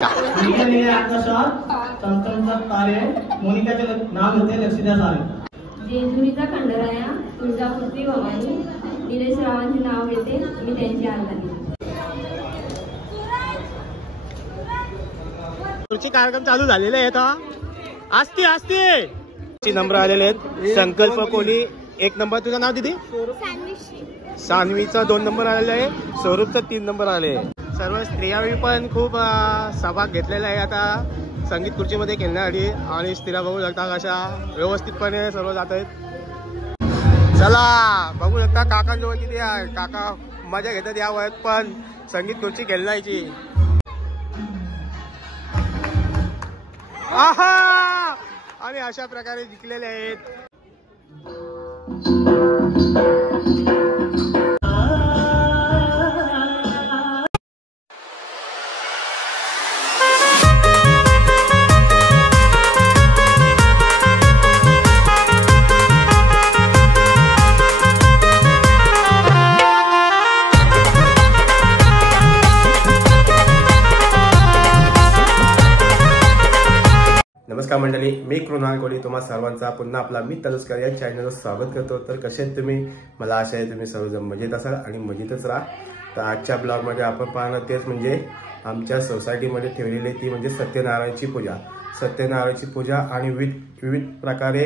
तारे मोनिकाचे नाव होते लक्षिता सारे. जेजुरीचा खंडराया तुळजापूरची भवानी निलेश रावांचे नाव घेते मी त्यांची आराधना. पुढचे कार्यक्रम चालू झालेले आहेत. आस्ती आस्ती नंबर आलेले आहेत. संकल्प कोली 1 नंबर. तुझं नाव दिदी? सान्वीचा 2 नंबर आलेला आहे. स्वरूपचा 3 नंबर आले. सर्व स्त्रियांनी पण खूप सहभाग घेतलेला आहे आता संगीत खुर्चीमध्ये खेळण्यासाठी. आणि स्त्रिया बघू शकता कशा व्यवस्थितपणे सर्व जात आहेत. चला बघू शकता काकांजवळ किती आहे. काका मजा घेतात या वयात पण संगीत खुर्ची खेळण्याची. आहा आणि अशा प्रकारे जिंकलेले आहेत. नमस्कार मंडळी, मी कृणाल कोली तुम्हा सर्वांचा पुन्हा आपला मी तनुस्कर या चॅनलवर स्वागत करतो. तर कसे आहेत तुम्ही? मला आशा आहे तुम्ही सर्वजण मजेत असाल आणि मजेतच राहा. तर आजच्या ब्लॉगमध्ये आपण पाहणार तेच म्हणजे आमच्या सोसायटीमध्ये ठेवलेली ती म्हणजे सत्यनारायणची पूजा. सत्यनारायणची पूजा आणि विविध प्रकारे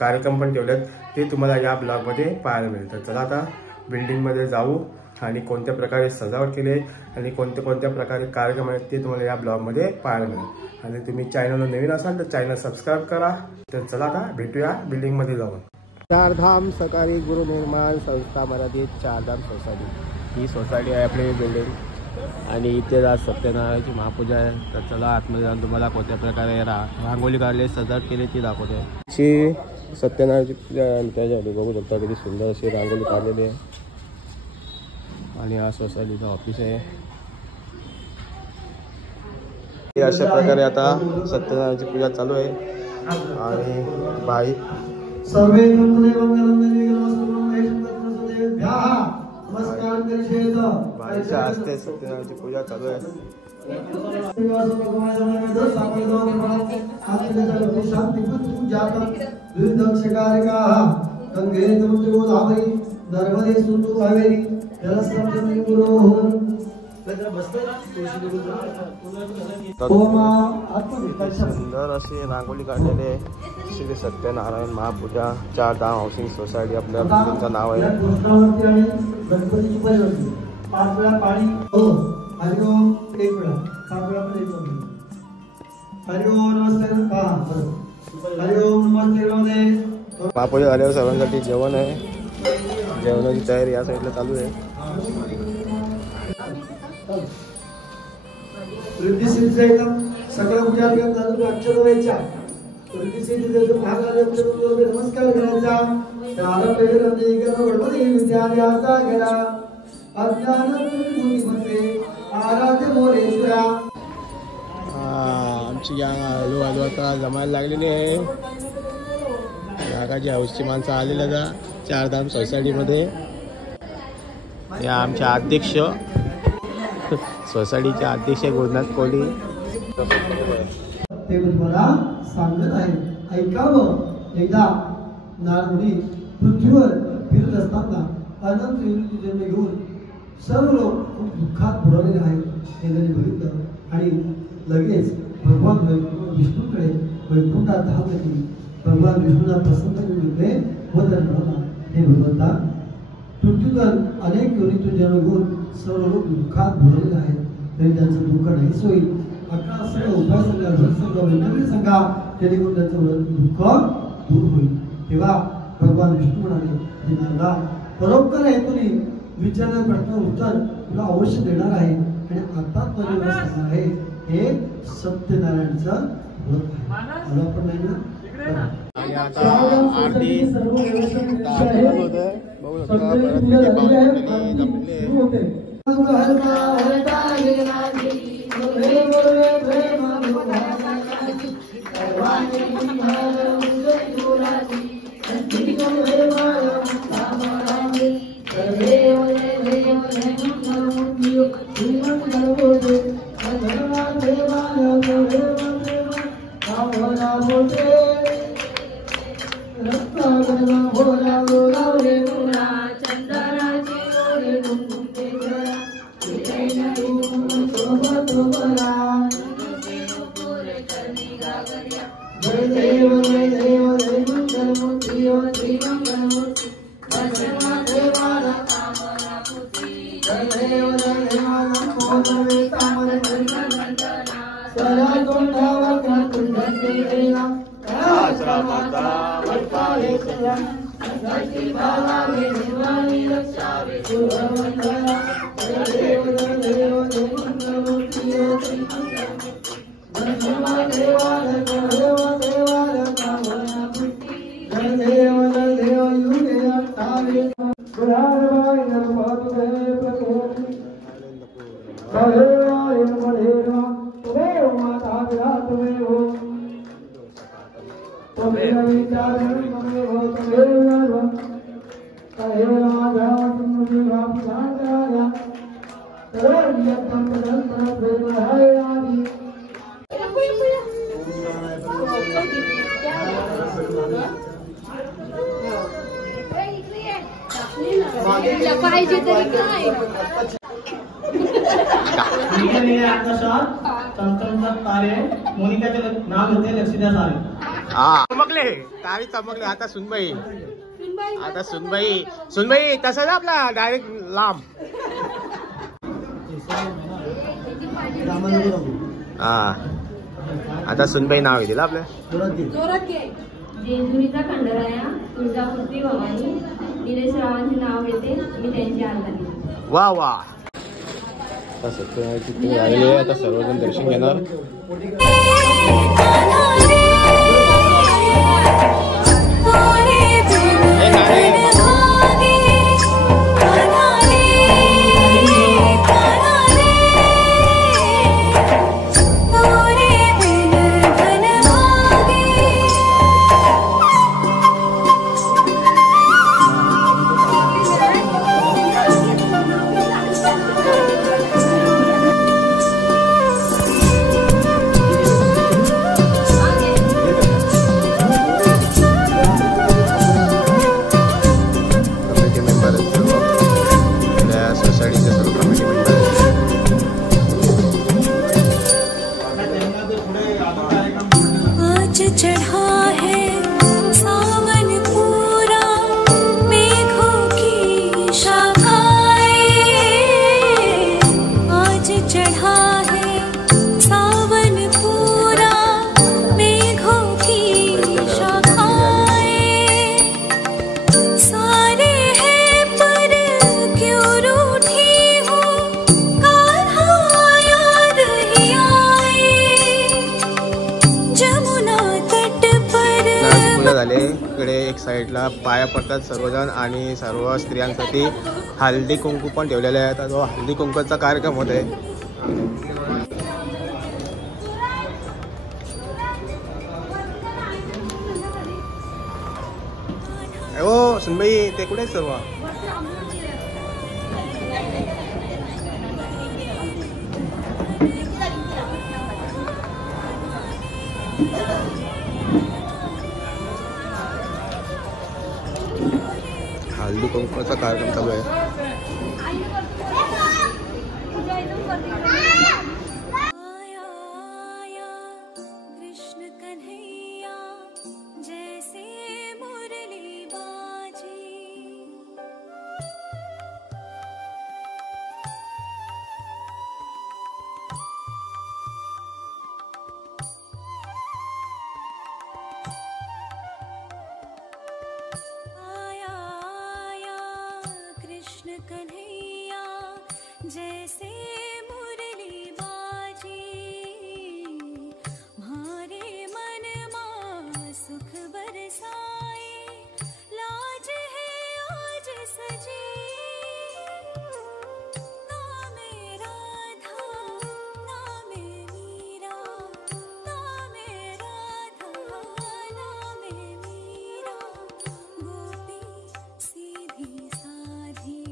कार्यक्रम पण ठेवलेत ते तुम्हाला या ब्लॉगमध्ये पाहायला मिळेल. तर चला आता बिल्डिंगमध्ये जाऊ आणि कोणत्या प्रकारे सजावट केली आहे आणि कोणत्या प्रकारे कार्यक्रम आहेत ते तुम्हाला या ब्लॉगमध्ये पाहायला मिळेल. आणि तुम्ही चॅनलवर नवीन असाल तर चॅनल सबस्क्राईब करा. तर चला आता भेटूया बिल्डिंगमध्ये जाऊन. चारधाम सहकारी गृहनिर्माण संस्था मराठीत चारधाम सोसायटी ही सोसायटी आहे आपली बिल्डिंग. आणि इथे आज सत्यनारायणची महापूजा आहे. तर चला आतमध्ये जाऊन तुम्हाला कोणत्या प्रकारे रांगोळी काढली सजावट केली ती दाखवते. ची सत्यनारायणची पूजा आणि त्याच्यासाठी बघू शकता किती सुंदर अशी रांगोळी काढलेली आहे. आणि हा सोसायटीचा ऑफिस आहे. अशा प्रकारे आता सत्यनारायणची पूजा चालू आहे. आणि बाई बाईच्या हस्ते सत्यनारायणची पूजा चालू आहे. सुंदर अशी रांगोळी काढलेली आहे. श्री सत्यनारायण महापूजा चारधाम हाऊसिंग सोसायटी आपल्या बिल्डिंगचं नाव आहे. महापूजा झाल्यावर सर्वांसाठी जेवण आहे. जेवणाची तयारी या साईडला चालू आहे. सगळं पूजा अक्षर व्हायच्या नमस्कार करायचा. आमची या हळूहळू आता जमायला लागलेली आहे. नागाची हाऊसची माणसं आलेल्या जा चारधाम सोसायटीमध्ये. या आमच्या अध्यक्ष सोसायटीचे अध्यक्ष गुरुनाथ कोली ते तुम्हाला सांगत आहे. ऐकावं. एकदा नारमुनी पृथ्वीवर फिरत असताना अनंत युनिटी जन्म घेऊन सर्व लोक खूप दुःखात बुडवलेले आहेत हे त्यांनी बघितलं. आणि लगेच भगवान विष्णूकडे वैकुंठात धाव घेतली. भगवान विष्णूला प्रसन्न घेतले व त्यांना हे भगवंता पृथ्वीवर अनेक योनीतून जन्म घेऊन सर्व लोक दुःखात बुडवलेले आहेत तरी त्यांचं दुःख नाहीच होईल. 11 सर्व उपाय सांगा, घर सांगा, वैद्यकीय सांगा जेणेकरून त्यांचं दुःख दूर होईल. तेव्हा भगवान विष्णू म्हणाले, हे नारदा परोपकार हेतूने विचारणाऱ्या प्रश्नाचं उत्तर तुला अवश्य देणार आहे. आणि आता तुला सांगणार आहे हे सत्यनारायणचं व्रत आहे. मला पण नाही ना. Bye. भोला बोले रत्ना गला भोला बोला रे मुरा चंद्राची ओरे गुंते जरा जैन सोबत बरा जय देव जय मंगल मूर्ति श्री मंगल मूर्ति दर्शना देवाला कामना पूर्ति जय देव लंबोदर तामर वंदना सरा गोंडावक्र कुंडले देवा आश्रमाता वल्पाले सया सती भावावे निर्वाणी रक्षावे सुरवंदना जय देव मंगल मूर्ति श्री मंगल दर्शना देवाला देवाला कामना पूर्ति जय देव युगे अट्टावे गुरारवाय नरपतुते प्रकोपि कहेवाय मढ़ेवा तुमेव माता पिता तुमेव तुमेव विचारण तुमेव तुमेव नर्व कहेवा तुमेव भावसांगराजा तरोर्यत्तं तदंतं प्रेमहायादि पाहिजे तरी काय तारे मोनिकाचे नाव होते लक्षिता तारे चमकले तारी चमकले. आता सुनबाई तसं ना आपला डायरेक्ट लांब. हा आता सुनबाई नाव आहे तिला आपल्या. जेजुरीचा खंडराया तुळजापूरची भवानी निलेश रावांचे नाव घेते मी त्यांची आरती. वा वा. आता सत्यनारायणची पूजा झालेली आहे. आता सर्वजण दर्शन घेणार. इकडे एक साईडला पाया पडतात सर्वजण आणि सर्व स्त्रियांसाठी हळदी कुंकू पण ठेवलेले आहेत. तो हळदी कुंकूचा कार्यक्रम होते. हो सुनबाई ते कुठे सर्व हल्दी कुंकवाचा कार्यक्रम चालू आहे. कन्हैया जैसे मुरली बाजी मारे मन मां सुख बरसाए लाज है आज सजी नामे राधा नामे मीरा नामे राधा नामे मीरा गोपी सीधी साधी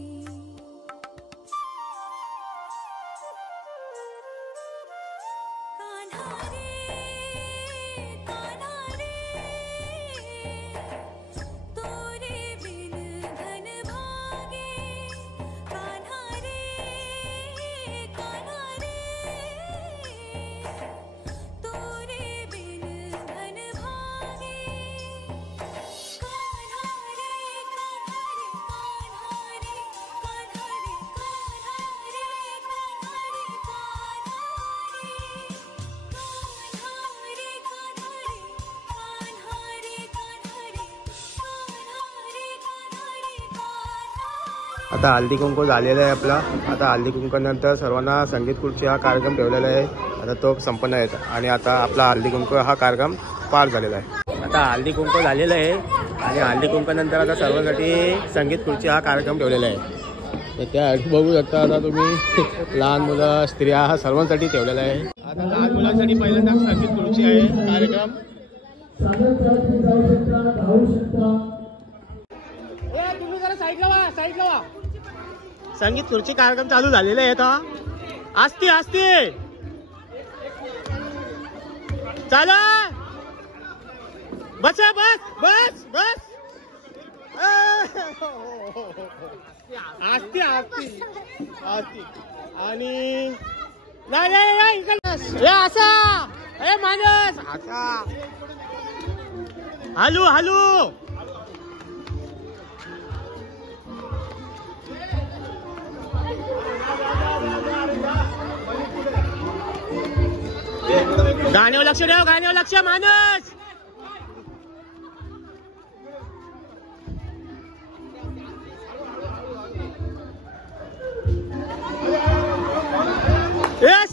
आता हल्दी कुंकू झालेला आहे आपला. आता हल्दी कुंकूनंतर सर्वांना संगीत खुर्ची हा कार्यक्रम ठेवलेला आहे. आता तो संपन्न आहे आणि आता आपला हल्दी कुंकू हा कार्यक्रम पार झालेला आहे. आता हल्दी कुंकू झालेला आहे आणि हल्दी कुंकूनंतर आता सर्वांसाठी संगीत खुर्ची हा कार्यक्रम ठेवलेला आहे. त्या बघू शकता आता तुम्ही लहान मुलं स्त्रिया हा सर्वांसाठी ठेवलेला आहे. आता लहान मुलांसाठी पहिल्यांदा संगीत खुर्ची आहे कार्यक्रम. तुम्ही जरा साईडला वा. संगीत खुर्ची कार्यक्रम चालू झालेला आहे. आता असते चाला बस असते आणि नाही असा माणूस असा हलू गाण्यावर लक्ष द्या. गाण्यावर लक्ष माणूस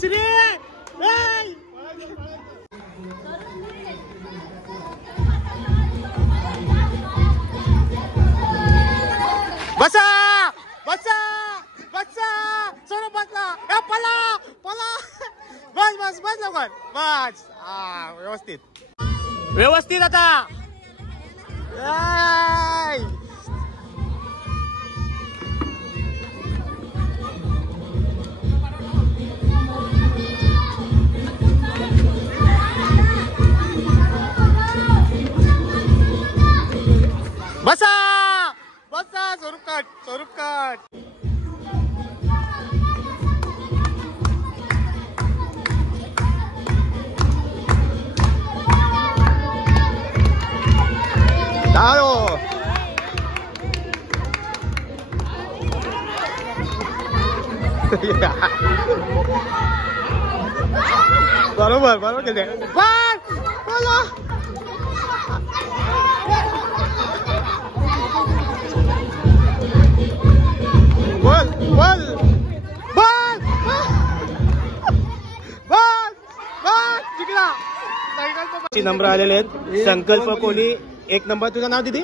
श्री बसा सोनू बसला पला बस लवकर बस. हा व्यवस्थित आता बसा स्वरूप कट. बरोबर केले. नंबर आलेले आहेत. संकल्प कोहली 1 नंबर. तुझं नाव दिदी?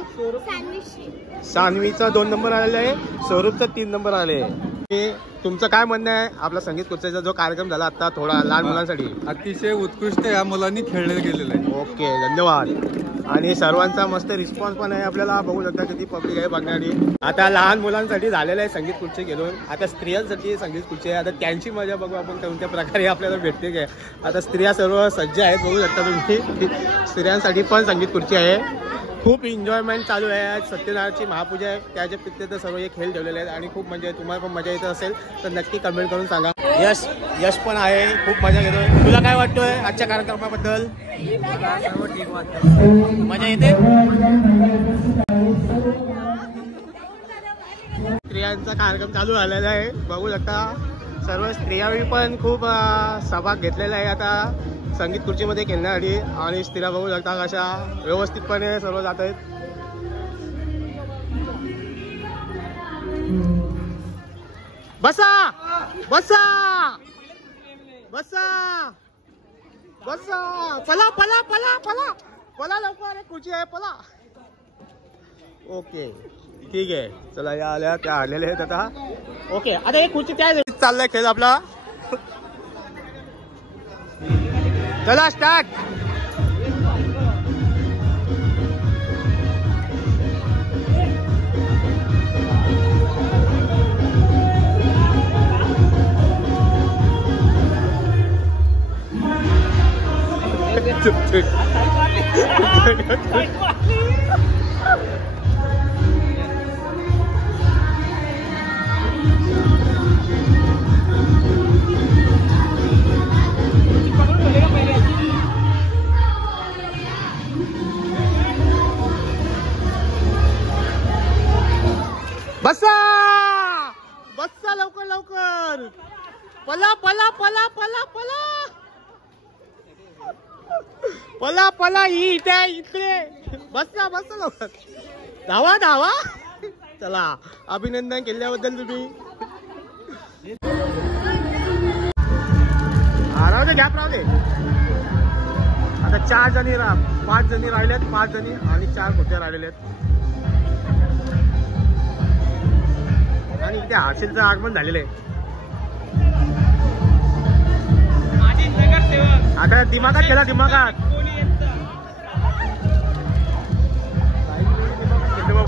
सान्वीचा 2 नंबर आलेला आहे. स्वरूपचा 3 नंबर आले. तुमचं काय म्हणणं आहे आपला संगीत खुर्चीचा जो कार्यक्रम झाला आता थोडा लहान मुलांसाठी? अतिशय उत्कृष्ट या मुलांनी खेळले गेलेलं आहे. ओके धन्यवाद. आणि सर्वांचा मस्त रिस्पॉन्स पण आहे. आपल्याला बघू शकता किती पब्लिक आहे बघणारी. आता लहान मुलांसाठी झालेलं आहे संगीत खुर्ची घेऊन. आता स्त्रियांसाठी संगीत खुर्ची आहे. आता त्यांची मजा बघू आपण कोणत्या प्रकारे आपल्याला भेटते काय. आता स्त्रिया सर्व सज्ज आहेत बघू शकता तुम्ही. स्त्रियांसाठी पण संगीत खुर्ची आहे. खूप एन्जॉयमेंट चालू आहे. आज सत्यनारायणची महापूजा आहे त्याच्या पिक्चर सर्व हे खेळ ठेवलेले आहेत आणि खूप म्हणजे तुम्हाला पण मजा येत असेल तर नक्की कमेंट करून सांगा. यश पण आहे. खूप मजा घेतोय. तुला काय वाटतोय आजच्या कार्यक्रमाबद्दल? मजा येते. स्त्रियांचा कार्यक्रम चालू झालेला आहे बघू शकता. सर्व स्त्रियांनी पण खूप सहभाग घेतलेला आहे आता संगीत खुर्चीमध्ये खेळण्यासाठी. आणि स्त्रिया बघू शकता कशा व्यवस्थितपणे सर्व जात आहेत. बसा पला लवकर खुर्ची आहे पला. ओके ठीक आहे चला. या आल्या त्या आलेल्या आहेत आता. ओके आता एक खुर्ची त्या चाललाय खेळ आपला. चला स्टार्ट. बसा लवकर पला ही इथे बसा लवकर. धावा चला अभिनंदन केल्याबद्दल तुम्ही. राहू दे गॅप राहू दे. आता 4 जणी 5 जणी राहिल्यात. 5 जणी आणि 4 खोटे राहिलेले आहेत. आणि इथे हर्षलचं आगमन झालेलं आहे. आता दिमागात केला दिमागात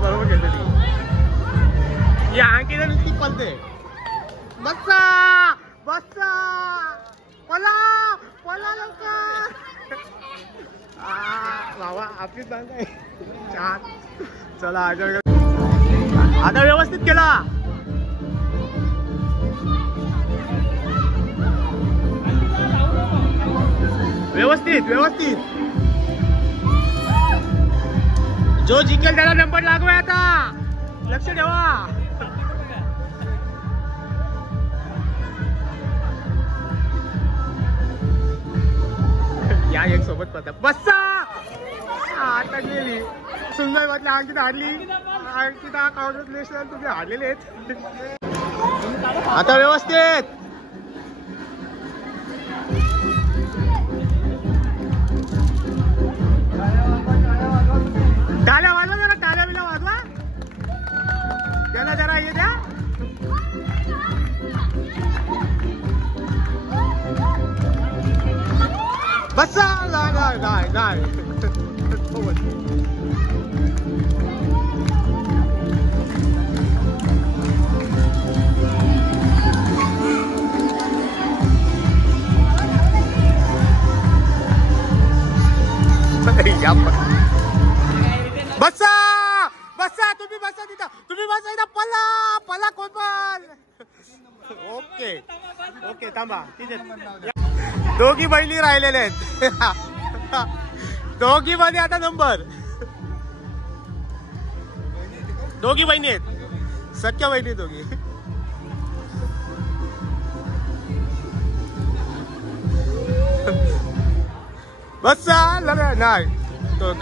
बरोबर खेळते ती. या अंकीला नुसती पलते. बस्सा बस्सा पला पला लवकर. बाबा आपलीच बँक आहे. 4 चला आता व्यवस्थित केला. व्यवस्थित व्यवस्थित. जो जिंकेल त्याला नंबर लागवाय. आता लक्ष ठेवा. या एक सोबत पडता. बस्सा आता गेली. सुंदर वाटली. अंकिता हारली. अंकिता कॉंग्रॅच्युलेशन तुम्ही हारलेले आहेत. आता व्यवस्थित. टाळ्या वाजवा जरा. टाळ्या बिल्या वाजवा. त्याला जरा हे द्या. बस्सा नाही नाही नाही. बस्सा बस्सा तुम्ही बसा तिथं. तुम्ही बसा इथं. पला पला कोण पण. ओके ओके थांबा. तिथे दोघी बहिणी राहिलेल्या आहेत. दोघी मध्ये आता नंबर. दोघी बहिणी आहेत. सख्या बहिणी दोघी. बस्सा नाही तो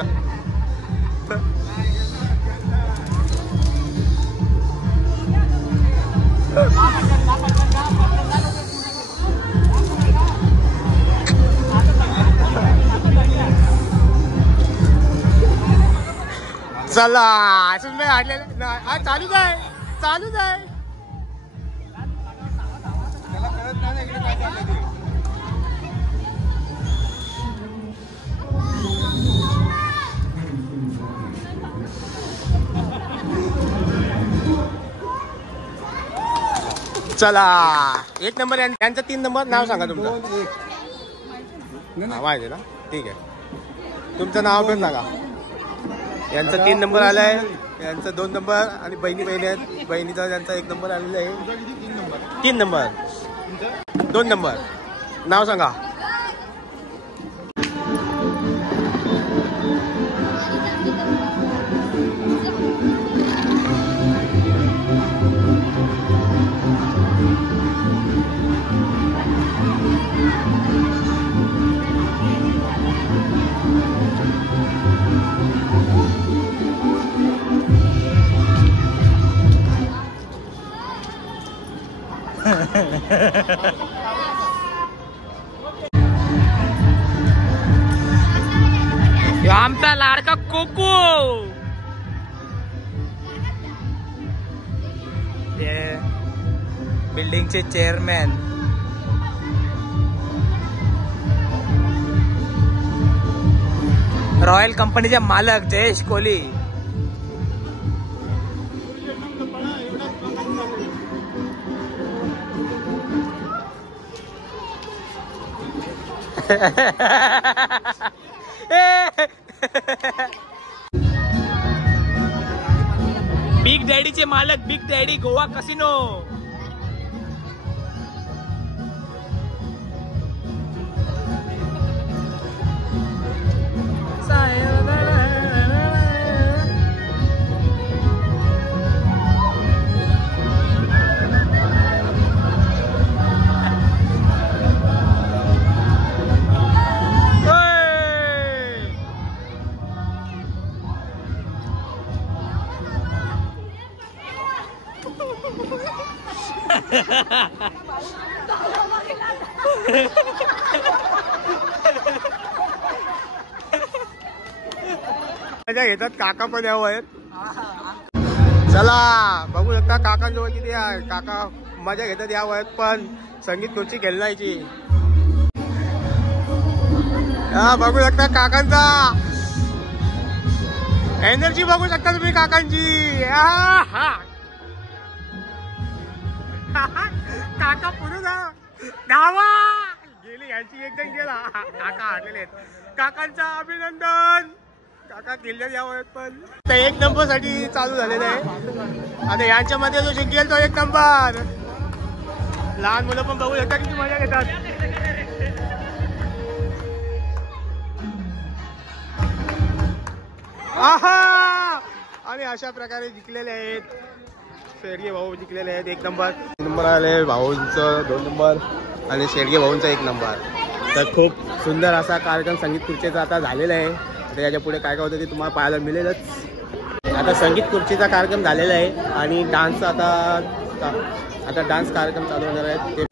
चला अजून मी हाडलेलं नाही. चालूच आहे चालूच आहे. चला 1 नंबर. यांचा 3 नंबर. नाव सांगा तुमचं. माहिती ना. ठीक आहे. तुमचं नाव पण सांगा. यांचा 3 नंबर आलाय. यांचा 2 नंबर. आणि बहिणी आहेत. बहिणीचा त्यांचा 1 नंबर आलेला आहे. 3 नंबर 2 नंबर. नाव सांगा. आमचा लाडका कोको. बिल्डिंगचे चेअरमॅन. रॉयल कंपनीचे मालक जयेश कोहली. बिग डॅडीचे मालक बिग डॅडी गोवा कसिनो. मजा घेतात. काका पण यावं आहेत. चला बघू शकता काकांजवळ किती आहे. काका मजा घेतात यावं आहेत पण संगीत खुर्ची खेळण्याची. हा बघू शकता काकांचा एनर्जी बघू शकता तुम्ही काकांची. काका पुढे धावा गेली यांची एकदम गेला. काका हारलेले आहेत. काकांचा अभिनंदन. काका किल्ल्यात यावं पण ते 1 नंबर साठी चालू झालेलं आहे. आता यांच्यामध्ये जो जिंकेल तो 1 नंबर. लहान मुलं पण बघू शकता किती मजा घेतात. आहा आणि अशा प्रकारे जिंकलेले आहेत. शेडगे भाऊ जिंकलेले आहेत 1 नंबर. 1 नंबर आले भाऊंचं 2 नंबर आणि शेडगे भाऊंचा 1 नंबर. तर खूप सुंदर असा कार्यक्रम संगीत खुर्चीचा आता झालेला आहे. आता याच्या पुढे काय काय होतं ते तुम्हाला पाहायला मिळेलच. आता संगीत खुर्चीचा कार्यक्रम झालेला आहे आणि डान्स आता डान्स कार्यक्रम चालू होणार आहेत. ते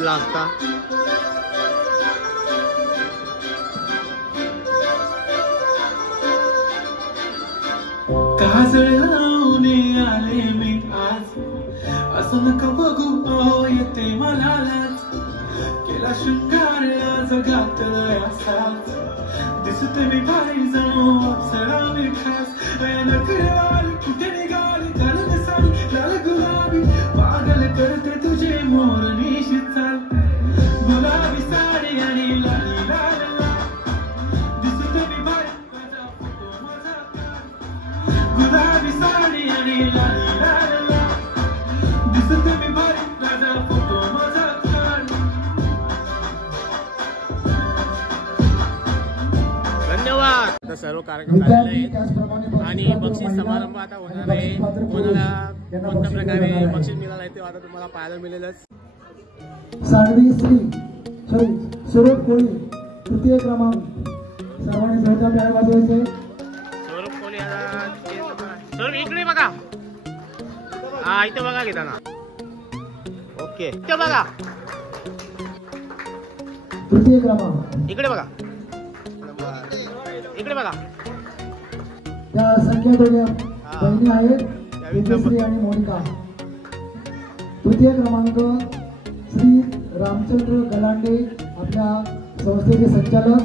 लागता काजळ लावणे आले मी आज असं नका बघू अहो येते मला लाज केला शृंगार जगात असाच दिसते मी भारी जाऊ अप्सरा मी खास नकळवाली कुठे निघाली घालून साडी लाल गुलाबी पागल करते तुझे मोर निशित चाल गुलाबी साडी आणि लाली लाल दिसते मी भारी आता सर्व कार्यक्रम झालेले आहेत आणि बक्षीस समारंभ आता होणार आहे. कोणाला कोणत्या प्रकारे बक्षीस मिळालं आहे ते आता तुम्हाला पाहायला मिळेलच. सानवी स्वरूप कोळी तृतीय क्रमांक. सर्वांनी जोरदार टाळ्या वाजवायचे. स्वरूप कोळी स्वरूप इकडे बघा. हा इथे बघा घेताना. ओके इथे बघा. तृतीय क्रमांक. इकडे बघा. इकडे बघा. त्या संख्या दोघे बहिणी आहेत तेजश्री आणि मोनिका. तृतीय क्रमांक श्री रामचंद्र गलांडे आपल्या संस्थेचे संचालक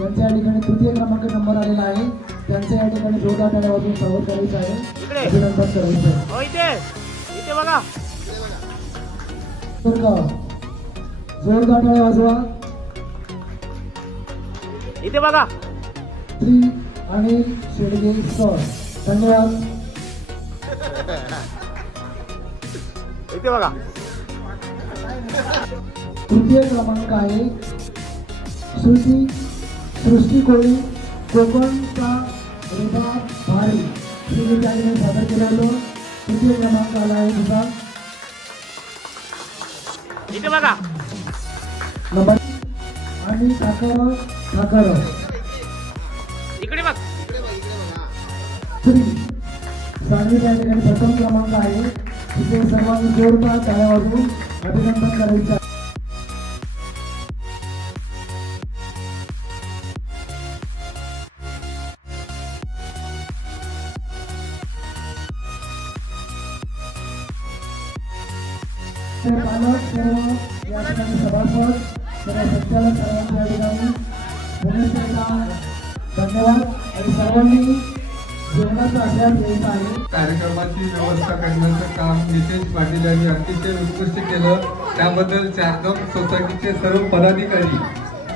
यांच्या या ठिकाणी तृतीय क्रमांक नंबर आलेला आहे. त्यांच्या या ठिकाणी जोरदार टाळ्या वाजवून स्वागत करायचं आहे. अभिनंदन करायचं आहे. इथे बघा. जोरदार टाळ्या वाजवा. इथे बघा. श्री अनिल शेडगे सर. धन्यवाद. इथे बघा. तृतीय क्रमांक आहे सृष्टी कोळी कोकणचा रेबा भारी. तिने त्याने सादर केलं होतं. तृतीय क्रमांक आला आहे तुझा. इथे बघा. नंबर आणि ठाकर इकडे बघ. श्री सानवी त्या ठिकाणी प्रथम क्रमांक आहे. तिथे सर्वांनी जोरदार टाळ्या वाजवून अभिनंदन करायचं आहे. पालक सर्व या ठिकाणी सभासद सर्व संचालक सर्वांच्या या ठिकाणी धन्यवाद. आणि सर्वांनी जेवणाचा अभ्यास घ्यायचा आहे. कार्यक्रमाची व्यवस्था करण्याचं काम नितेश पाटील यांनी अतिशय उत्कृष्ट केलं. त्याबद्दल चारधाम सोसायटीचे सर्व पदाधिकारी,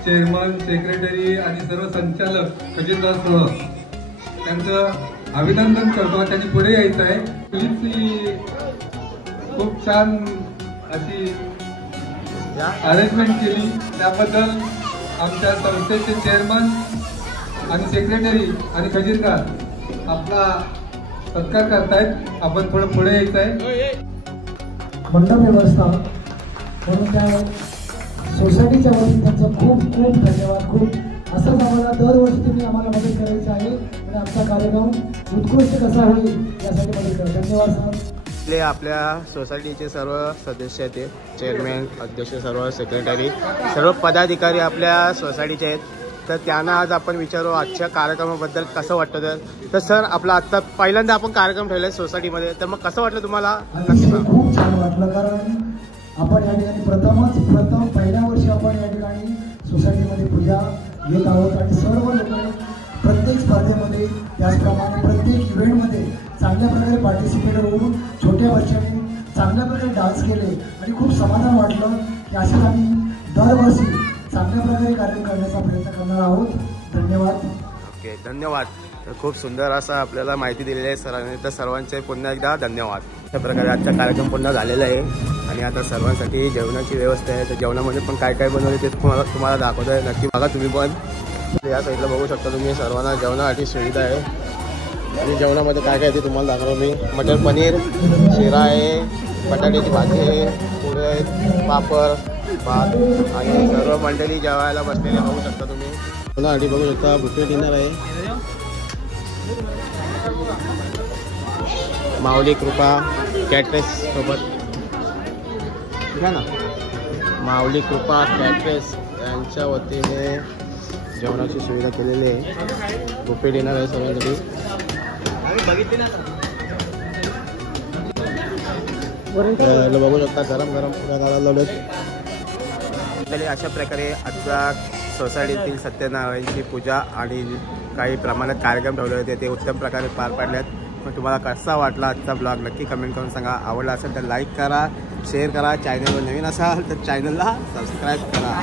चेअरमन, सेक्रेटरी आणि सर्व संचालक खजिनदारसह त्यांचं अभिनंदन करतो. त्यांनी पुढे यायचं आहे. पोलीसची खूप छान अशी अरेंजमेंट केली. त्याबद्दल आमच्या संस्थेचे चेअरमन आणि सेक्रेटरी आणि खजिनदार आपला सत्कार करतायत. आपण थोडं पुढे यायचं आहे. मंडप व्यवस्था म्हणून त्या सोसायटीच्या वतीने त्यांचं खूप खूप धन्यवाद. खूप असंच आम्हाला दरवर्षी तुम्ही आम्हाला मदत करायची आहे आणि आमचा कार्यक्रम उत्कृष्ट कसा होईल यासाठी मदत करा. धन्यवाद सर. आपल्या सोसायटीचे सर्व सदस्य आहेत. चेअरमॅन, अध्यक्ष, सर्व सेक्रेटरी, सर्व पदाधिकारी आपल्या सोसायटीचे आहेत. तर त्यांना आज आपण विचारू आजच्या कार्यक्रमाबद्दल कसं वाटतं. तर सर आपला आत्ता पहिल्यांदा आपण कार्यक्रम ठेवलाय सोसायटीमध्ये, तर मग कसं वाटलं तुम्हाला? खूप छान वाटलं. कारण आपण या ठिकाणी प्रथम पहिल्या वर्षी आपण या ठिकाणी सोसायटीमध्ये पूजा घेत आहोत आणि सर्व लोकांनी प्रत्येक स्पर्धेमध्ये त्याचप्रमाणे प्रत्येक इव्हेंटमध्ये चांगल्या प्रकारे पार्टिसिपेट होऊन छोट्या बच्चांनी चांगल्या प्रकारे डान्स केले आणि खूप समाधान वाटलं की असेच आम्ही दरवर्षी चांगल्या प्रकारे कार्यक्रम करण्याचा प्रयत्न करणार आहोत. धन्यवाद. ओके, धन्यवाद. तर खूप सुंदर असं आपल्याला माहिती दिलेली आहे सरांनी. तर सर्वांचे पुन्हा एकदा धन्यवाद. अशा प्रकारे आजचा कार्यक्रम पुन्हा झालेला आहे आणि आता सर्वांसाठी जेवणाची व्यवस्था आहे. तर जेवणामध्ये पण काय काय बनवले ते तुम्हाला दाखवत आहे. नक्की बघा तुम्ही पण. या साईडला बघू शकता तुम्ही. सर्वांना जेवणासाठी सुविधा आहे आणि जेवणामध्ये काय काय ते तुम्हाला दाखवतो मी. मटर पनीर, शिरा आहे, बटाट्याची भाजी आहे, पोळे आहेत, पापड, भात आणि सर्व मंडळी जेवायला बसलेले बघू शकता तुम्ही. जेवणासाठी बघू शकता बुफे डिनर आहे. माऊली कृपा कॅटरेस सोबत घ्या ना. माऊली कृपा कॅटरेस यांच्या वतीने जेवणाची सुविधा केलेली आहे. बुफे डिनर आहे सगळ्यांसाठी. बघू शकता गरम गरम पुऱ्या घालायला लावलेत. अशा प्रकारे आजचा सोसायटीतील सत्यनारायणची पूजा आणि काही प्रमाणात कार्यक्रम ठेवले होते ते उत्तम प्रकारे पार पाडल्यात. मग तुम्हाला कसा वाटला आजचा ब्लॉग नक्की कमेंट करून सांगा. आवडला असेल तर लाईक करा, शेअर करा. चॅनलवर नवीन असाल तर चॅनलला सबस्क्राईब करा.